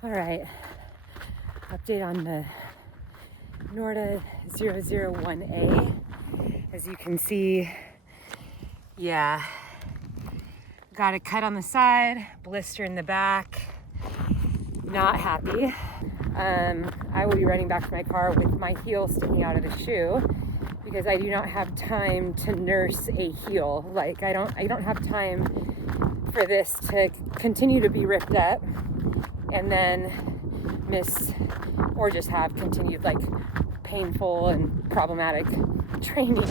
All right, update on the Norda 001A. As you can see, yeah, got a cut on the side, blister in the back, not happy. I will be running back to my car with my heel sticking out of the shoe because I do not have time to nurse a heel. Like I don't have time for this to continue to be ripped up and then miss or just have continued like painful and problematic training.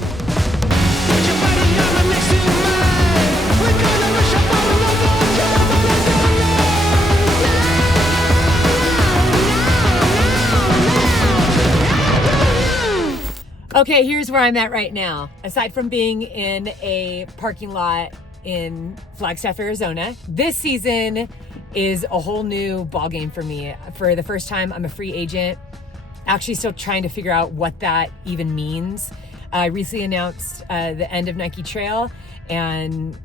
Okay, here's where I'm at right now. Aside from being in a parking lot in Flagstaff, Arizona, this season is a whole new ballgame for me. For the first time, I'm a free agent. Actually still trying to figure out what that even means. I recently announced the end of Nike Trail, and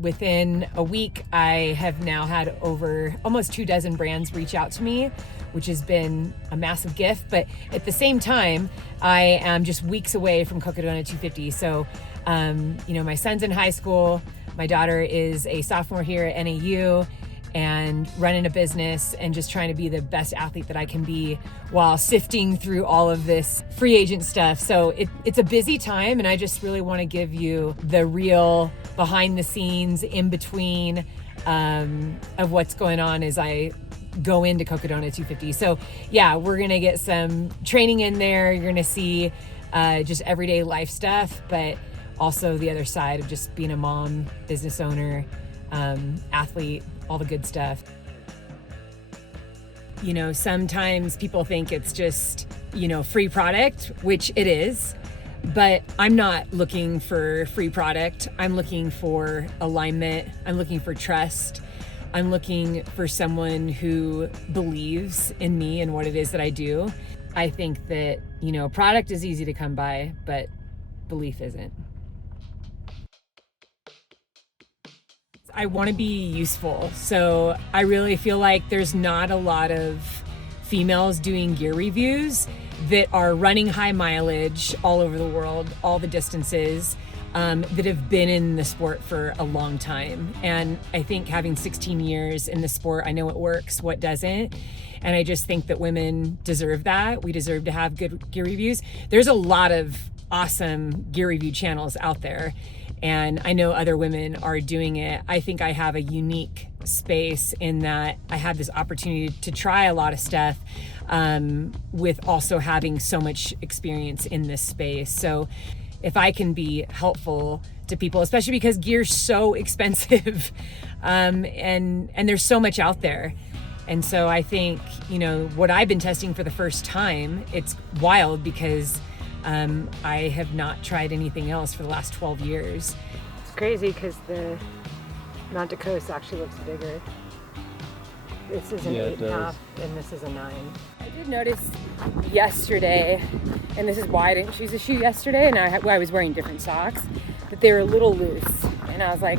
within a week, I have now had over almost 24 brands reach out to me, which has been a massive gift. But at the same time, I am just weeks away from Cocodona 250. So, my son's in high school. My daughter is a sophomore here at NAU and running a business and just trying to be the best athlete that I can be while sifting through all of this free agent stuff. So it's a busy time, and I just really want to give you the real behind the scenes in between of what's going on as I go into Cocodona 250. So yeah, we're gonna get some training in there. You're gonna see just everyday life stuff, but also the other side of just being a mom, business owner, athlete, all the good stuff. Sometimes people think it's just, free product, which it is, but I'm not looking for free product. I'm looking for alignment. I'm looking for trust. I'm looking for someone who believes in me and what it is that I do. I think that, product is easy to come by, but belief isn't. I want to be useful. So I really feel like there's not a lot of females doing gear reviews that are running high mileage all over the world, all the distances, that have been in the sport for a long time. And I think having 16 years in the sport, I know what works, what doesn't. And I just think that women deserve that. We deserve to have good gear reviews. There's a lot of awesome gear review channels out there, and I know other women are doing it. I think I have a unique space in that I have this opportunity to try a lot of stuff, with also having so much experience in this space. So if I can be helpful to people, especially because gear's so expensive, and there's so much out there. And so I think, what I've been testing for the first time, it's wild because I have not tried anything else for the last 12 years. It's crazy because the Mount Coast actually looks bigger. This is an 8.5 and this is a 9. I did notice yesterday, and this is why I didn't choose a shoe yesterday, and I was wearing different socks, that they were a little loose. And I was like,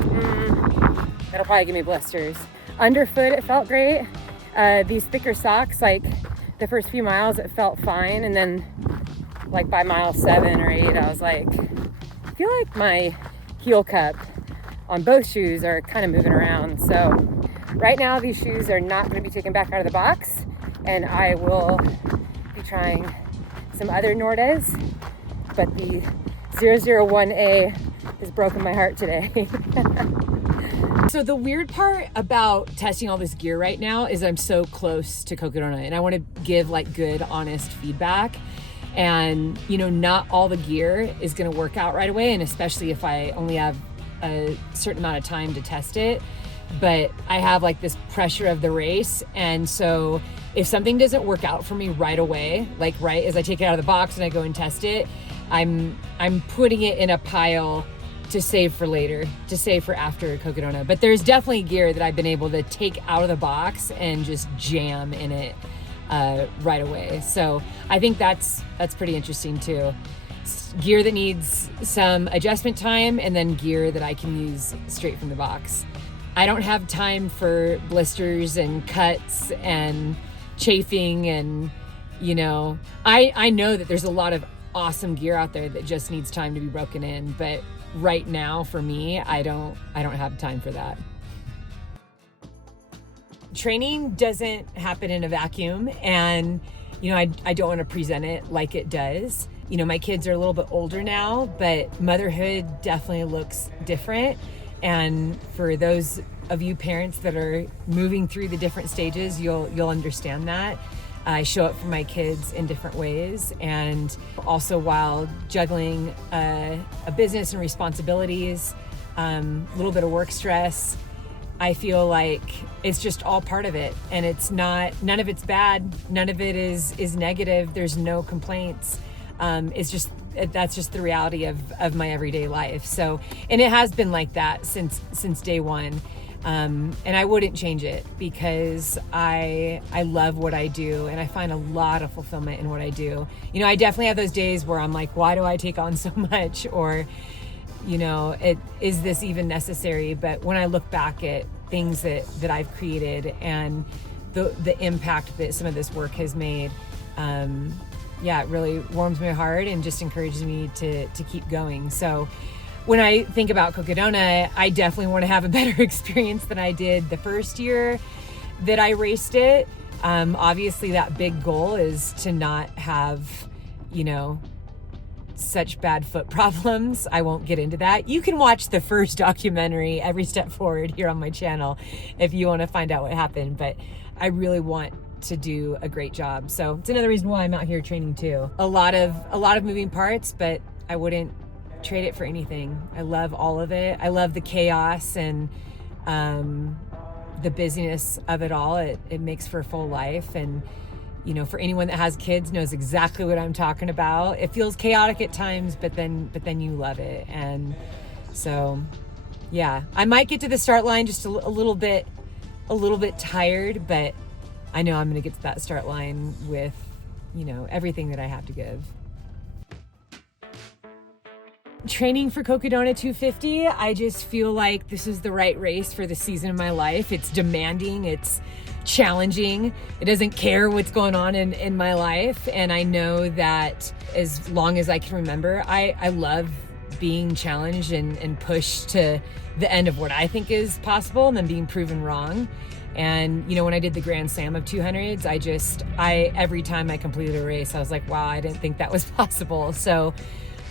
that'll probably give me blisters. Underfoot, it felt great. These thicker socks, like the first few miles, it felt fine. And then like by mile 7 or 8, I was like, I feel like my heel cup on both shoes are kind of moving around. So right now these shoes are not going to be taken back out of the box, and I will be trying some other Nordas, but the 001A has broken my heart today. So the weird part about testing all this gear right now is I'm so close to Cocodona, and I want to give like good, honest feedback. And, not all the gear is going to work out right away. And especially if I only have a certain amount of time to test it, but I have like this pressure of the race. And so if something doesn't work out for me right away, like right as I take it out of the box and I go and test it, I'm putting it in a pile to save for later, to save for after Cocodona. But there's definitely gear that I've been able to take out of the box and just jam in it right away. So I think that's pretty interesting too. Gear that needs some adjustment time, and then gear that I can use straight from the box. I don't have time for blisters and cuts and chafing, and I know that there's a lot of awesome gear out there that just needs time to be broken in, but right now for me, I don't have time for that. Training doesn't happen in a vacuum, and I don't want to present it like it does. My kids are a little bit older now, but motherhood definitely looks different. And for those of you parents that are moving through the different stages, you'll understand that. I show up for my kids in different ways, and also while juggling a business and responsibilities, a little bit of work stress, I feel like it's just all part of it, and none of it's bad, none of it is negative. There's no complaints. That's just the reality of my everyday life. So, and it has been like that since day one. And I wouldn't change it, because I love what I do, and I find a lot of fulfillment in what I do. I definitely have those days where I'm like, why do I take on so much? Or, is this even necessary? But when I look back at things that I've created and the impact that some of this work has made, it really warms my heart and just encourages me to keep going. So when I think about Cocodona, I definitely want to have a better experience than I did the first year that I raced it. Obviously that big goal is to not have, such bad foot problems. I won't get into that. You can watch the first documentary, Every Step Forward, here on my channel if you want to find out what happened. But I really want to do a great job. So it's another reason why I'm out here training too. A lot of moving parts, but I wouldn't trade it for anything. I love all of it. I love the chaos and the busyness of it all. It makes for a full life, and for anyone that has kids knows exactly what I'm talking about. It feels chaotic at times, but then you love it. And so yeah, I might get to the start line just a little bit tired, but I know I'm going to get to that start line with everything that I have to give. Training for Cocodona 250, I just feel like this is the right race for the season of my life. It's demanding, it's challenging, it doesn't care what's going on in my life, and I know that as long as I can remember, I love being challenged and pushed to the end of what I think is possible, and then being proven wrong. And when I did the Grand Slam of 200s, every time I completed a race, I was like, wow, I didn't think that was possible. So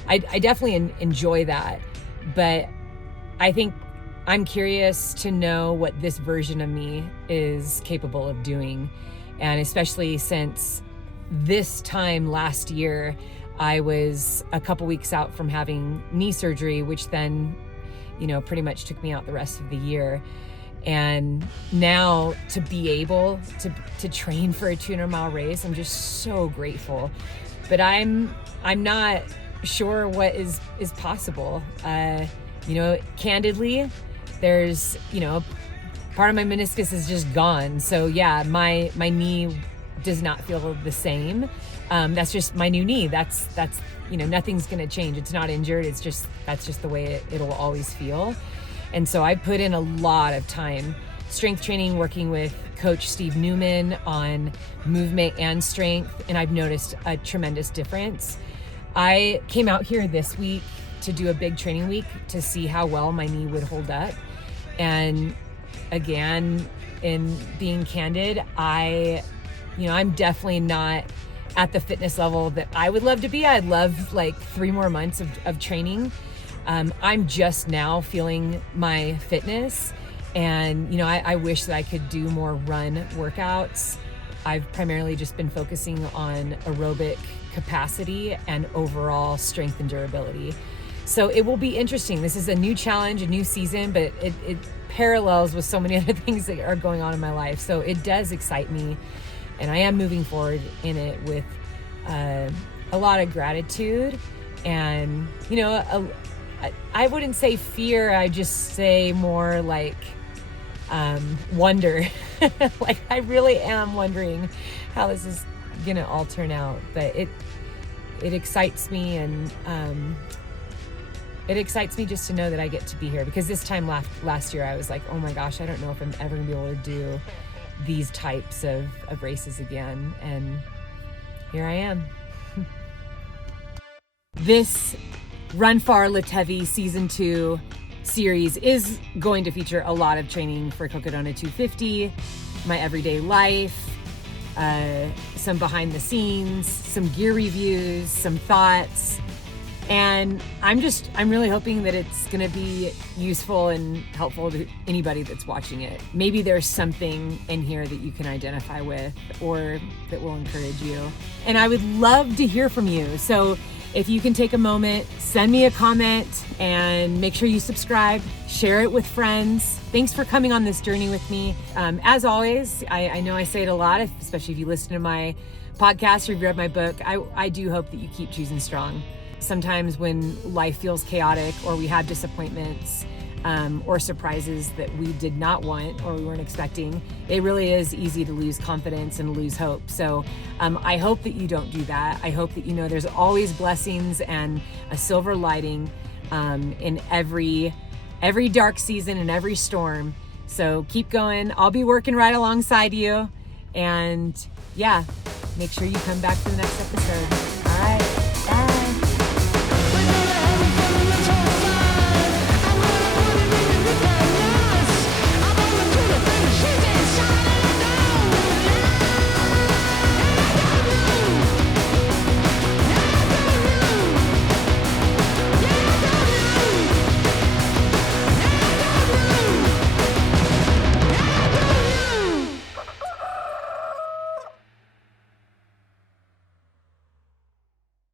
I definitely enjoy that, but I think I'm curious to know what this version of me is capable of doing. And especially since this time last year, I was a couple weeks out from having knee surgery, which then, pretty much took me out the rest of the year. And now to be able to train for a 200-mile race, I'm just so grateful. But I'm not sure what is possible. Candidly, there's part of my meniscus is just gone. So yeah, my knee does not feel the same. That's just my new knee. That's nothing's gonna change. It's not injured. That's just the way it'll always feel. And so I put in a lot of time strength training, working with Coach Steve Newman on movement and strength, and I've noticed a tremendous difference. I came out here this week to do a big training week to see how well my knee would hold up. And again, in being candid, I'm definitely not at the fitness level that I would love to be. I'd love like 3 more months of training. I'm just now feeling my fitness, and I wish that I could do more run workouts. I've primarily just been focusing on aerobic capacity and overall strength and durability. So it will be interesting. This is a new challenge, a new season, but it parallels with so many other things that are going on in my life. So it does excite me, and I am moving forward in it with a lot of gratitude and, I wouldn't say fear, I just say more like wonder. Like I really am wondering how this is gonna all turn out, but it excites me, and it excites me just to know that I get to be here, because this time last year I was like, oh my gosh, I don't know if I'm ever gonna be able to do these types of races again. And here I am. This Run Far Lift Heavy Season 2 series is going to feature a lot of training for Cocodona 250, my everyday life, some behind the scenes, some gear reviews, some thoughts. And I'm really hoping that it's gonna be useful and helpful to anybody that's watching it. Maybe there's something in here that you can identify with or that will encourage you. And I would love to hear from you. So if you can take a moment, send me a comment, and make sure you subscribe, share it with friends. Thanks for coming on this journey with me. As always, I know I say it a lot, especially if you listen to my podcast or you've read my book, I do hope that you keep choosing strong. Sometimes when life feels chaotic or we have disappointments or surprises that we did not want or we weren't expecting, it really is easy to lose confidence and lose hope. So I hope that you don't do that. I hope that you know there's always blessings and a silver lining in every dark season and every storm. So keep going. I'll be working right alongside you. And yeah, make sure you come back for the next episode.